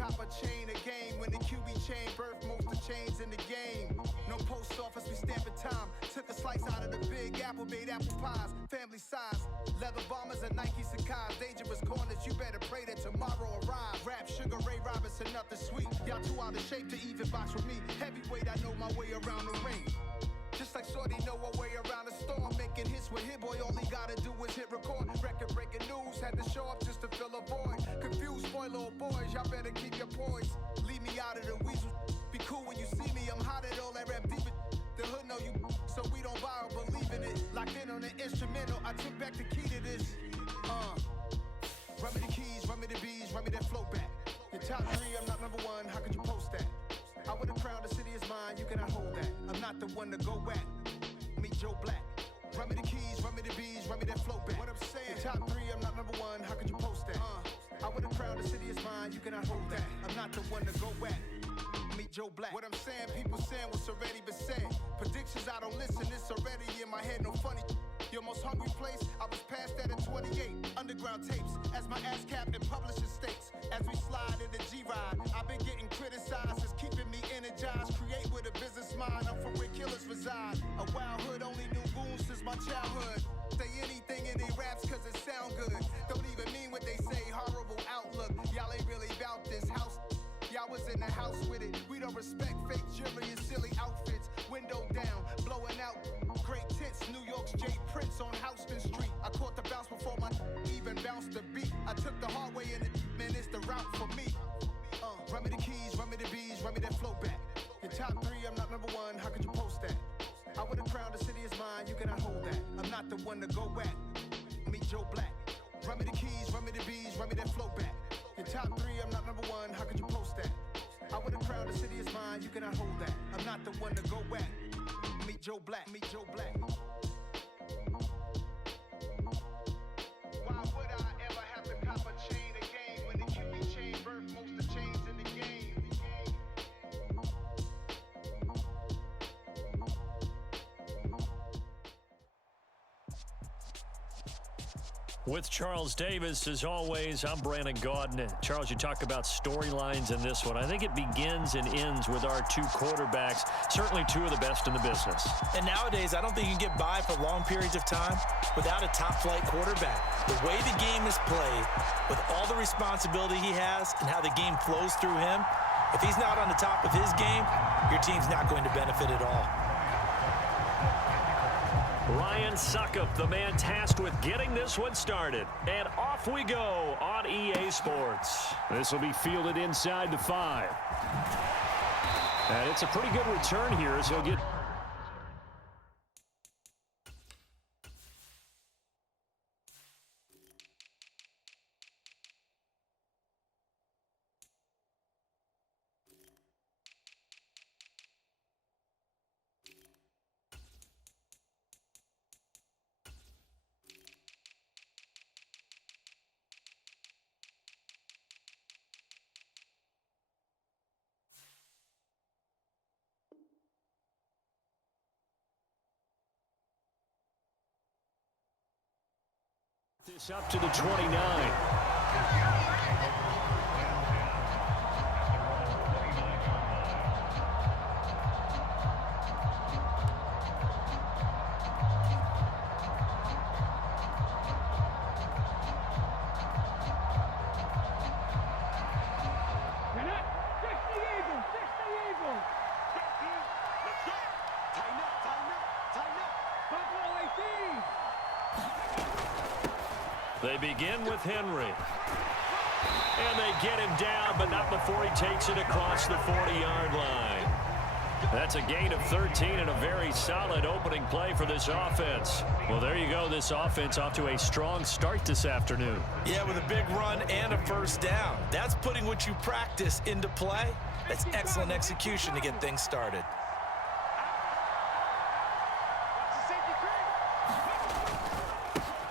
cop a chain of game when the QB chain birthed most of chains in the game. No post office, we stamping time. Took a slice out of the big apple, made apple pies, family size. Leather bombers and Nike Sacai's. Dangerous corners, you better pray that tomorrow arrives. Rap, Sugar Ray Robinson, nothing sweet. Y'all too out of shape to even box with me. Heavyweight, I know my way around the ring. Just like Shorty know her way around the storm. Making hits with Hit Boy, all he gotta do is hit record. Record breaking news, had to show up just to fill a void. Confused, spoiler boys, y'all better keep your poise. Leave me out of the weasel. Be cool when you see me, I'm hot at all that rap deep. The hood know you, so we don't borrow, believe in it. Locked in on the instrumental, I took back the key to this. Run me the keys, run me the bees, run me that flow back. Your top three, I'm not number one, how could you post that? I would have crowned the city is mine, you cannot hold that. I'm not the one to go at. Meet Joe Black. Run me the keys, run me the bees, run me that flow back. What I'm saying, your top three, I'm not number one, how could you post that? I would have crowned the city is mine, you cannot hold that. I'm not the one to go at. Meet Joe Black. What I'm saying, people saying what's already been said. Predictions, I don't listen, it's already in my head, no funny. Your most hungry place, I was past that in 28. Underground tapes, as my ass cap in publishing states. As we slide in the G-Ride, I've been getting criticized, it's keeping me energized. Create with a business mind, I'm from where killers reside. A wild hood, only knew goons since my childhood. Say anything in they raps cause it sound good. Don't even mean what they say, horrible outlook. Y'all ain't really about this house. Y'all was in the house with it. We don't respect fake jewelry and silly outfits. Window down, blowing out great tits. New York's J. Prince on Houston Street. I caught the bounce before my even bounced the beat. I took the hard way in it, man, it's the route for me. Run me the keys, run me the bees, run me that flow back. Your top three, I'm not number one, how could you post that? I would have crowned the city is mine, you cannot hold that. I'm not the one to go at. Meet Joe Black. Run me the keys, run me the bees, run me that flow back. Your top three, I'm not number one, how could you post that? I would have crowned the city is mine, you cannot hold that. I'm not the one to go at. Meet Joe Black, meet Joe Black. Why would I ever have to cop a chain of game when the QB chain birthed most of chains in the game? With Charles Davis, as always, I'm Brandon Gaudin. Charles, you talk about storylines in this one. I think it begins and ends with our two quarterbacks, certainly two of the best in the business. And nowadays, I don't think you can get by for long periods of time without a top-flight quarterback. The way the game is played, with all the responsibility he has and how the game flows through him, if he's not on the top of his game, your team's not going to benefit at all. Ryan Suckup, the man tasked with getting this one started. And off we go on EA Sports. This will be fielded inside the 5. And it's a pretty good return here as he'll get... This up to the 29. They begin with Henry. And they get him down, but not before he takes it across the 40-yard line. That's a gain of 13 and a very solid opening play for this offense. Well, there you go. This offense off to a strong start this afternoon. Yeah, with a big run and a first down. That's putting what you practice into play. That's excellent execution to get things started.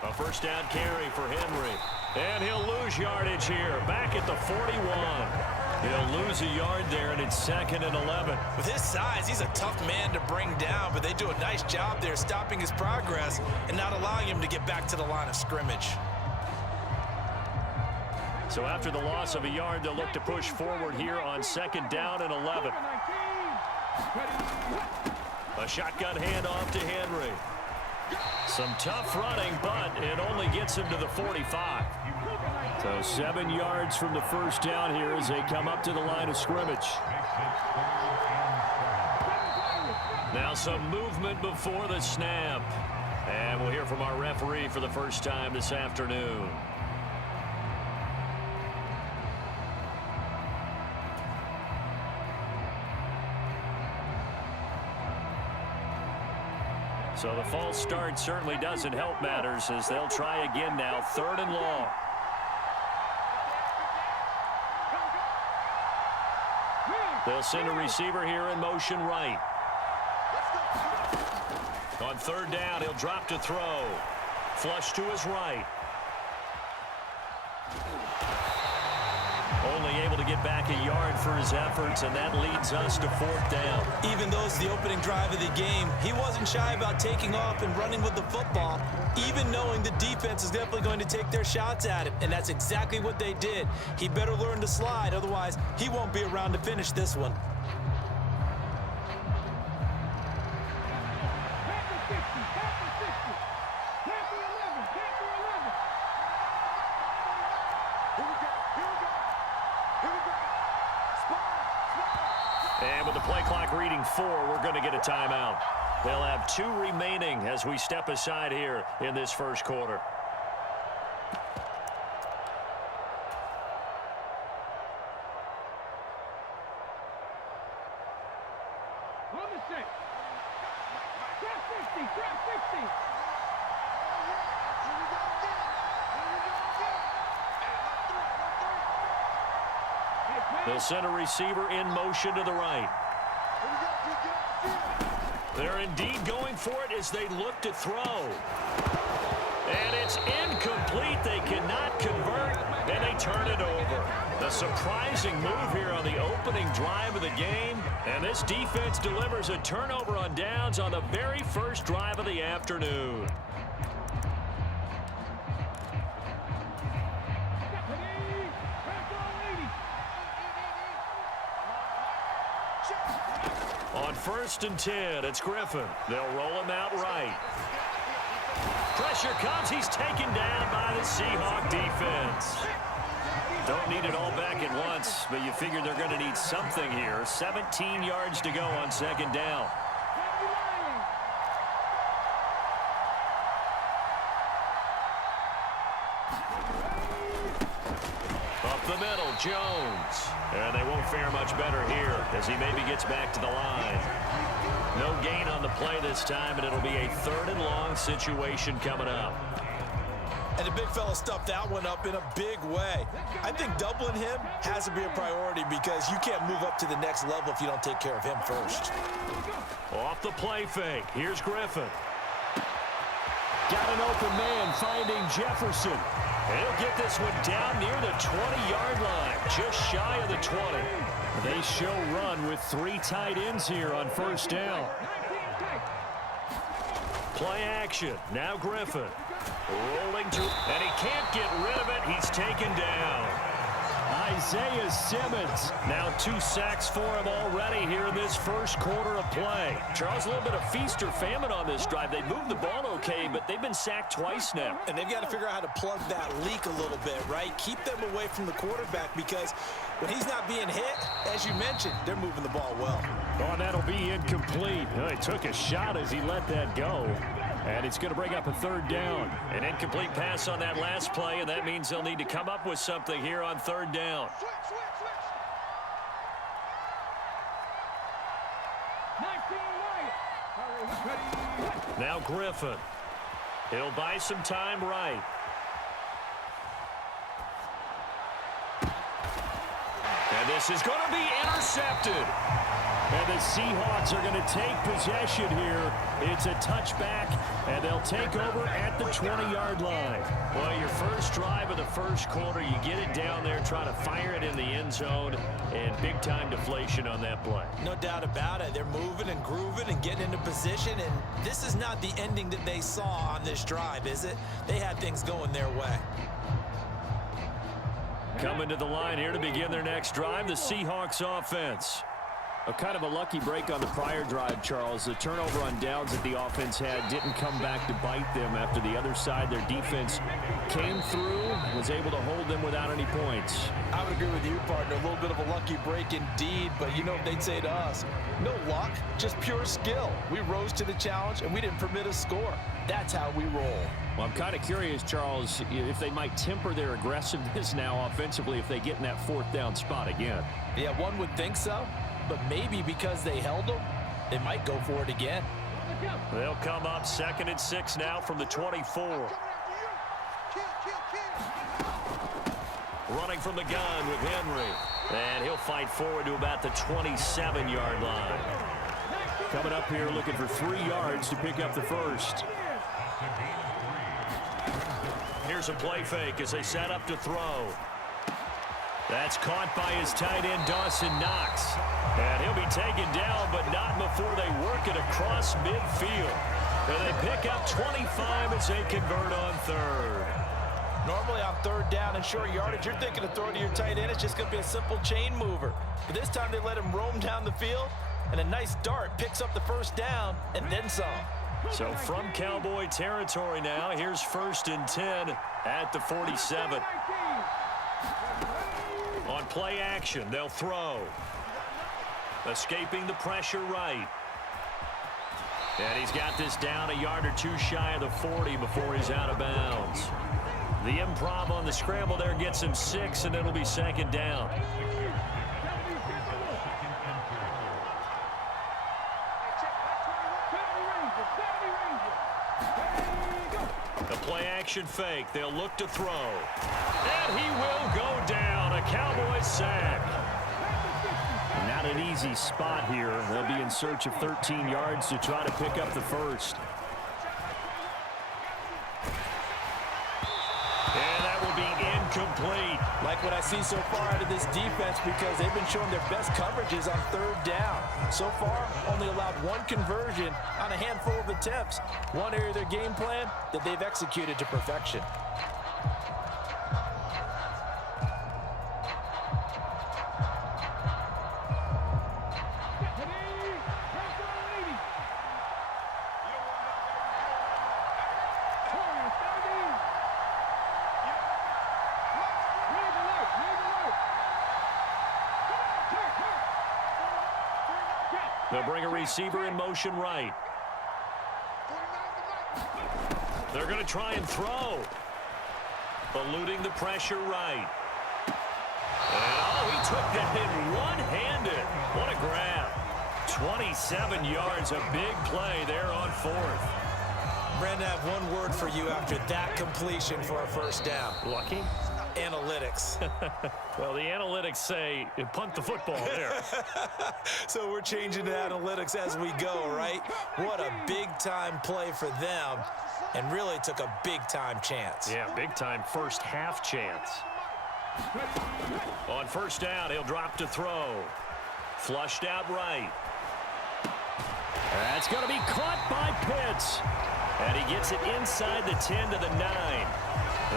A first down carry for Henry. And he'll lose yardage here. Back at the 41. He'll lose a yard there, and it's 2nd and 11. With his size, he's a tough man to bring down, but they do a nice job there stopping his progress and not allowing him to get back to the line of scrimmage. So after the loss of a yard, they'll look to push forward here on 2nd down and 11. A shotgun handoff to Henry. Some tough running, but it only gets him to the 45. So 7 yards from the first down here as they come up to the line of scrimmage. Now some movement before the snap. And we'll hear from our referee for the first time this afternoon. So the false start certainly doesn't help matters as they'll try again now, 3rd and long. They'll send a receiver here in motion right. On 3rd down, he'll drop to throw. Flush to his right. Only able to get back a yard for his efforts, and that leads us to 4th down. Even though it's the opening drive of the game, he wasn't shy about taking off and running with the football, even knowing the defense is definitely going to take their shots at him, and that's exactly what they did. He better learn to slide, otherwise he won't be around to finish this one. And with the play clock reading 4, we're going to get a timeout. They'll have 2 remaining as we step aside here in this first quarter. They'll send a receiver in motion to the right. They're indeed going for it as they look to throw. And it's incomplete. They cannot convert, and they turn it over. A surprising move here on the opening drive of the game. And this defense delivers a turnover on downs on the very first drive of the afternoon. On 1st and 10, it's Griffin. They'll roll him out right. Pressure comes. He's taken down by the Seahawk defense. Don't need it all back at once, but you figure they're going to need something here. 17 yards to go on 2nd down. Up the middle, Jones. And they won't fare much better here as he maybe gets back to the line. No gain on the play this time, and it'll be a 3rd and long situation coming up. And the big fella stuffed that one up in a big way. I think doubling him has to be a priority because you can't move up to the next level if you don't take care of him first. Off the play fake. Here's Griffin. Got an open man finding Jefferson. He'll get this one down near the 20-yard line, just shy of the 20. They show run with 3 tight ends here on 1st down. Play action. Now Griffin. Rolling to, and he can't get rid of it. He's taken down. Isaiah Simmons. Now 2 sacks for him already here in this first quarter of play. Charles, a little bit of feast or famine on this drive. They moved the ball okay, but they've been sacked twice now. And they've got to figure out how to plug that leak a little bit, right? Keep them away from the quarterback because when he's not being hit, as you mentioned, they're moving the ball well. Oh, that'll be incomplete. He took a shot as he let that go. And it's going to bring up a 3rd down. An incomplete pass on that last play, and that means they'll need to come up with something here on 3rd down. Now Griffin. He'll buy some time right. And this is going to be intercepted. And the Seahawks are going to take possession here. It's a touchback, and they'll take over at the 20-yard line. Well, your first drive of the first quarter, you get it down there, try to fire it in the end zone, and big-time deflation on that play. No doubt about it. They're moving and grooving and getting into position, and this is not the ending that they saw on this drive, is it? They had things going their way. Coming to the line here to begin their next drive, the Seahawks offense. A kind of a lucky break on the prior drive, Charles. The turnover on downs that the offense had didn't come back to bite them after the other side. Their defense came through, was able to hold them without any points. I would agree with you, partner. A little bit of a lucky break indeed, but you know what they'd say to us? No luck, just pure skill. We rose to the challenge, and we didn't permit a score. That's how we roll. Well, I'm kind of curious, Charles, if they might temper their aggressiveness now offensively if they get in that fourth down spot again. Yeah, one would think so. But maybe because they held them, they might go for it again. They'll come up 2nd and 6 now from the 24. Running from the gun with Henry. And he'll fight forward to about the 27-yard line. Coming up here looking for 3 yards to pick up the first. Here's a play fake as they set up to throw. That's caught by his tight end, Dawson Knox. And he'll be taken down, but not before they work it across midfield. And they pick up 25 as they convert on 3rd. Normally on 3rd down and short yardage, you're thinking of throwing to your tight end. It's just going to be a simple chain mover. But this time they let him roam down the field, and a nice dart picks up the first down and then some. So from Cowboy territory now, here's 1st and 10 at the 47. On play action, they'll throw. Escaping the pressure right. And he's got this down a yard or two shy of the 40 before he's out of bounds. The improv on the scramble there gets him 6, and it'll be 2nd down. The play action fake. They'll look to throw. And he will go down. A Cowboys sack. Not an easy spot here. They'll be in search of 13 yards to try to pick up the first. And that will be incomplete. Like what I see so far out of this defense, because they've been showing their best coverages on 3rd down. So far, only allowed 1 conversion on a handful of attempts. One area of their game plan that they've executed to perfection. They'll bring a receiver in motion right. They're going to try and throw. Eluding the pressure right. And, oh, he took that in one-handed. What a grab. 27 yards, a big play there on 4th. Brandon, I have one word for you after that completion for a first down. Lucky? Analytics. Well, the analytics say punt the football there. So we're changing to analytics as we go, right? What a big-time play for them, and really took a big-time chance. Yeah, big-time first half chance. On 1st down, he'll drop to throw. Flushed out right. That's going to be caught by Pitts. And he gets it inside the 10 to the 9.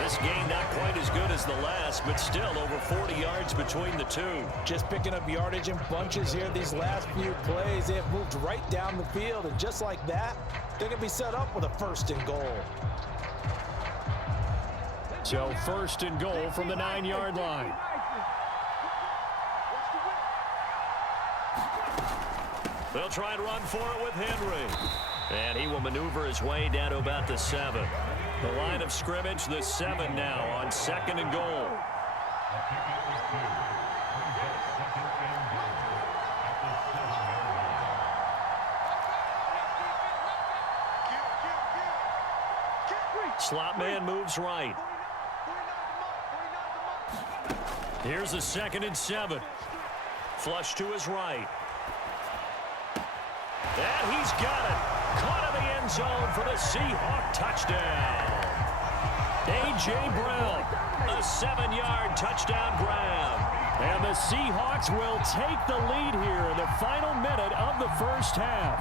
This game not quite as good as the last, but still over 40 yards between the two. Just picking up yardage in bunches here these last few plays. They have moved right down the field, and just like that, they're going to be set up with a 1st and goal. So 1st and goal from the 9-yard line. They'll try and run for it with Henry. And he will maneuver his way down to about the 7. The line of scrimmage, the 7 now on 2nd and goal. Slot man moves right. Here's the 2nd and 7. Flush to his right. And he's got it. Caught in the end zone for the Seahawk touchdown. A.J. Brown, a 7-yard touchdown grab. And the Seahawks will take the lead here in the final minute of the first half.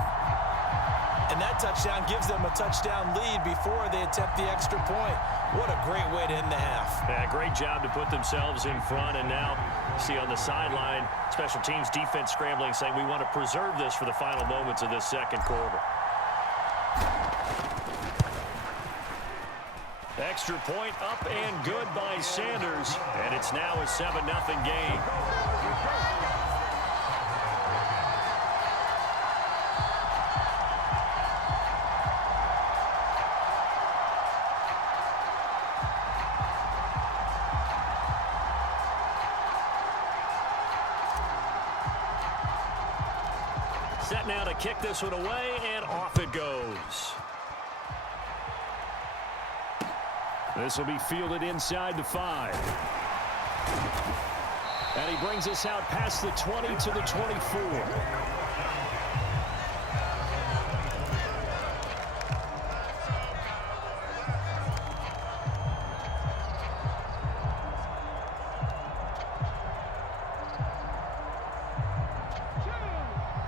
And that touchdown gives them a touchdown lead before they attempt the extra point. What a great way to end the half. Yeah, great job to put themselves in front, and now see on the sideline, special teams defense scrambling, saying we want to preserve this for the final moments of this second quarter. Extra point up and good by Sanders, and it's now a 7-0 game. Set now to kick this one away, and off it goes. This will be fielded inside the 5. And he brings us out past the 20 to the 24.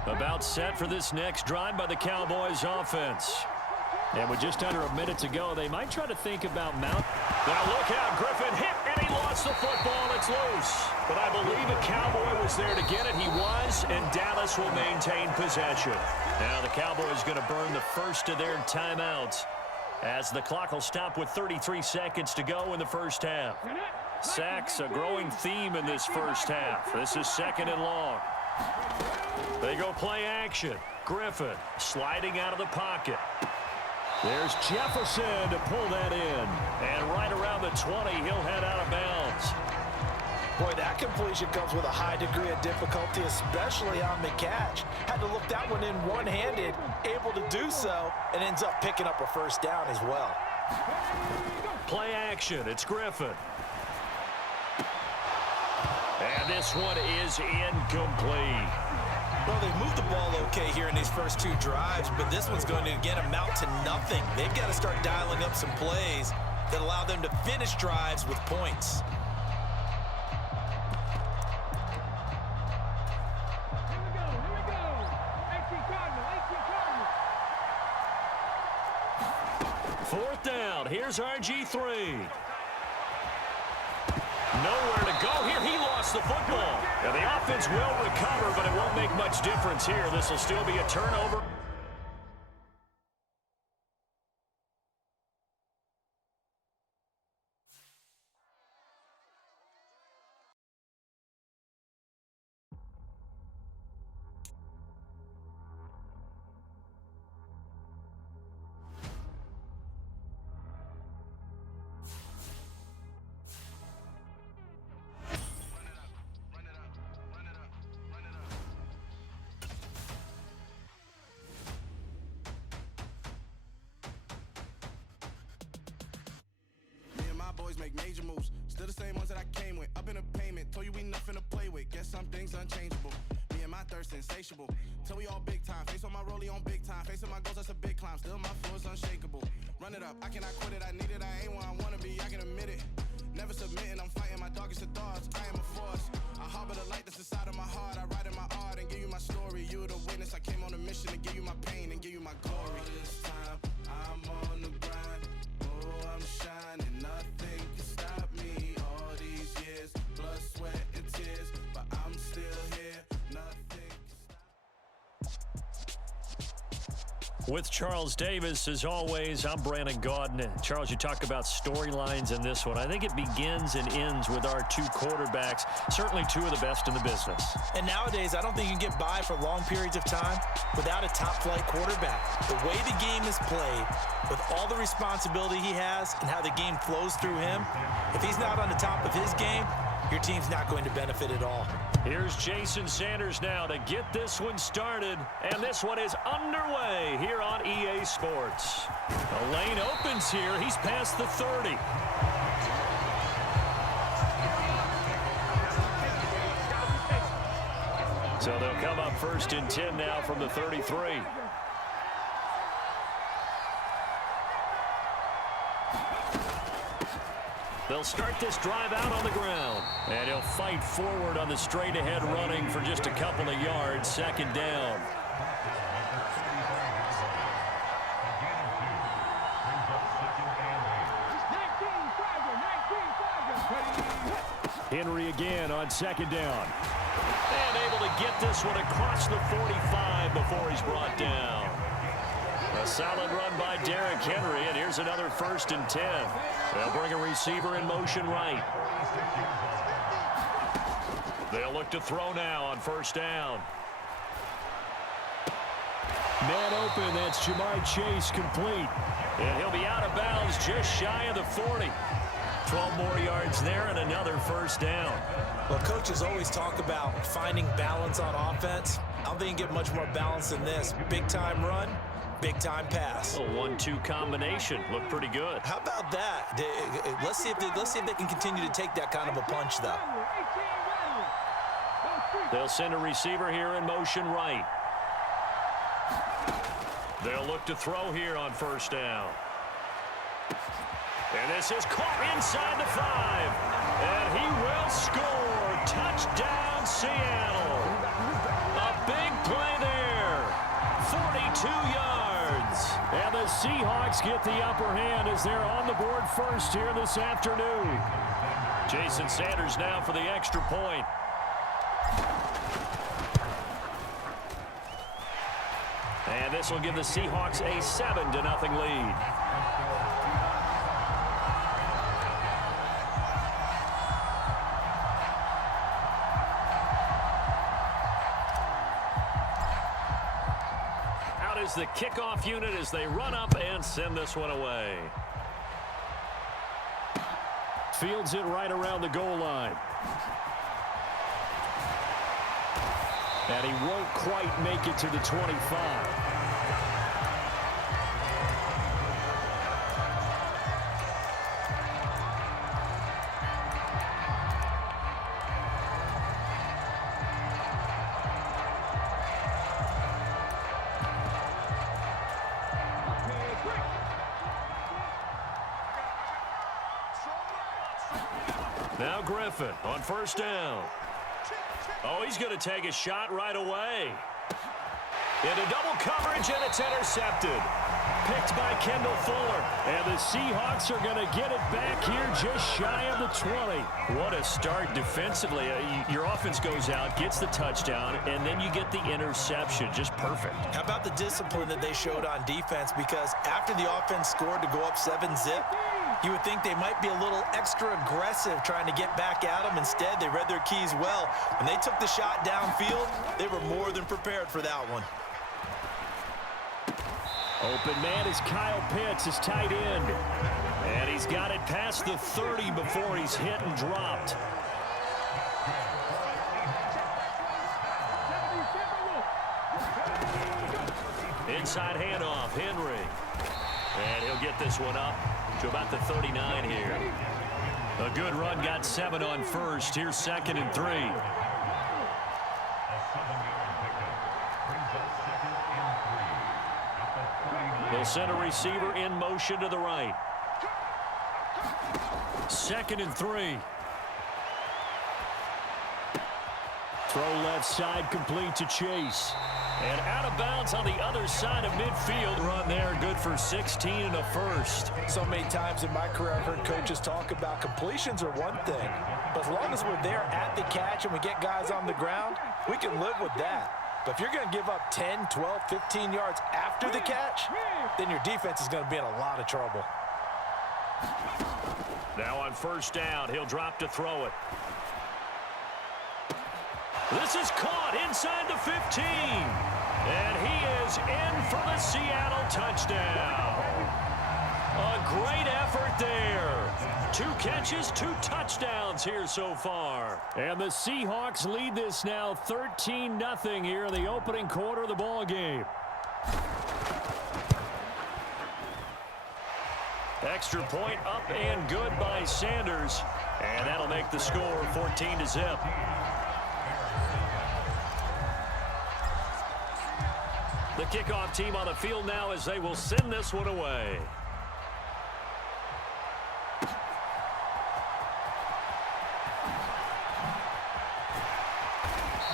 About set for this next drive by the Cowboys offense. And with just under a minute to go, they might try to think about Mount. Now look out, Griffin hit, and he lost the football. It's loose. But I believe a Cowboy was there to get it. He was, and Dallas will maintain possession. Now the Cowboys going to burn the first of their timeouts as the clock will stop with 33 seconds to go in the first half. Sacks, a growing theme in this first half. This is 2nd and long. They go play action. Griffin sliding out of the pocket. There's Jefferson to pull that in. And right around the 20, he'll head out of bounds. Boy, that completion comes with a high degree of difficulty, especially on the catch. Had to look that one in one-handed, able to do so, and ends up picking up a first down as well. Play action. It's Griffin. And this one is incomplete. Well, they've moved the ball okay here in these first 2 drives, but this one's going to, again, amount to nothing. They've got to start dialing up some plays that allow them to finish drives with points. Fourth down. Here's RG3. Nowhere to go here. He lost the football. Now the offense will recover, but it won't make much difference here. This will still be a turnover. Boys make major moves, still the same ones that I came with. Up in a payment, told you we nothing to play with. Guess some things unchangeable. Me and my thirst insatiable. Till we all big time. Face on my rollie on big time. Facing my goals, that's a big climb. Still my flow is unshakable. Run it up, I cannot quit it. I need it, I ain't where I wanna be. I can admit it. Never submitting, I'm fighting my darkest of thoughts. I am a force. I harbor the light that's inside of my heart. I write in my art and give you my story. You the witness. I came on a mission to give you my pain and give you my glory. All this time, I'm on the grind. Oh, I'm shining. Nothing can stop me. All these years, blood, sweat, and tears. But I'm still here. Nothing can stop. With Charles Davis, as always, I'm Brandon Gaudin. Charles, you talk about storylines in this one. I think it begins and ends with our 2 quarterbacks, certainly 2 of the best in the business. And nowadays, I don't think you can get by for long periods of time without a top-flight quarterback. The way the game is played, with all the responsibility he has and how the game flows through him, if he's not on the top of his game, your team's not going to benefit at all. Here's Jason Sanders now to get this one started, and this one is underway here on EA Sports. The lane opens here. He's past the 30. So they'll come up 1st and 10 now from the 33. They'll start this drive out on the ground. And he'll fight forward on the straight-ahead running for just a couple of yards. 2nd down. Henry again on second down. And able to get this one across the 45 before he's brought down. A solid run by Derrick Henry, and here's another 1st and 10. They'll bring a receiver in motion right. They'll look to throw now on 1st down. Man open, that's Jamar Chase complete. And he'll be out of bounds just shy of the 40. 12 more yards there and another 1st down. Well, coaches always talk about finding balance on offense. I don't think you can get much more balance than this. Big-time run, big-time pass. A 1-2 combination. Looked pretty good. How about that? Let's see if they can continue to take that kind of a punch, though. They'll send a receiver here in motion right. They'll look to throw here on 1st down. And this is caught inside the 5. And he will score. Touchdown, Seattle. A big play there. 42 yards. And the Seahawks get the upper hand as they're on the board first here this afternoon. Jason Sanders now for the extra point. And this will give the Seahawks a 7-0 lead. Out is the kickoff unit as they run up and send this one away. Fields it right around the goal line. And he won't quite make it to the 25. Now Griffin on 1st down. Oh, he's going to take a shot right away. Into double coverage, and it's intercepted. Picked by Kendall Fuller. And the Seahawks are going to get it back here just shy of the 20. What a start defensively. Your offense goes out, gets the touchdown, and then you get the interception. Just perfect. How about the discipline that they showed on defense? Because after the offense scored to go up 7-zip, you would think they might be a little extra aggressive trying to get back at them. Instead, they read their keys well. When they took the shot downfield, they were more than prepared for that one. Open man is Kyle Pitts, his tight end. And he's got it past the 30 before he's hit and dropped. Inside handoff, Henry. And he'll get this one up to about the 39 here. A good run, got 7 on 1st. Here's 2nd and 3. They'll send a receiver in motion to the right. 2nd and 3. Throw left side, complete to Chase. And out of bounds on the other side of midfield. Run there, good for 16 and a 1st. So many times in my career, I've heard coaches talk about completions are one thing. But as long as we're there at the catch and we get guys on the ground, we can live with that. But if you're going to give up 10, 12, 15 yards after the catch, then your defense is going to be in a lot of trouble. Now on 1st down, he'll drop to throw it. This is caught inside the 15. And he is in for the Seattle touchdown. A great effort there. 2 catches, 2 touchdowns here so far. And the Seahawks lead this now 13-0 here in the opening quarter of the ball game. Extra point up and good by Sanders. And that'll make the score 14-0. The kickoff team on the field now as they will send this one away.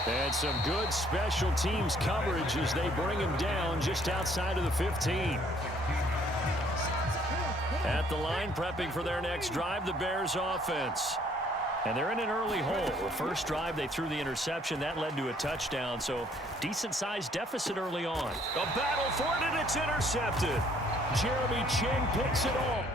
And some good special teams coverage as they bring him down just outside of the 15. At the line, prepping for their next drive, the Bears offense. And they're in an early hole. The first drive, they threw the interception. That led to a touchdown, so decent-sized deficit early on. A battle for it, and it's intercepted. Jeremy Chinn picks it off.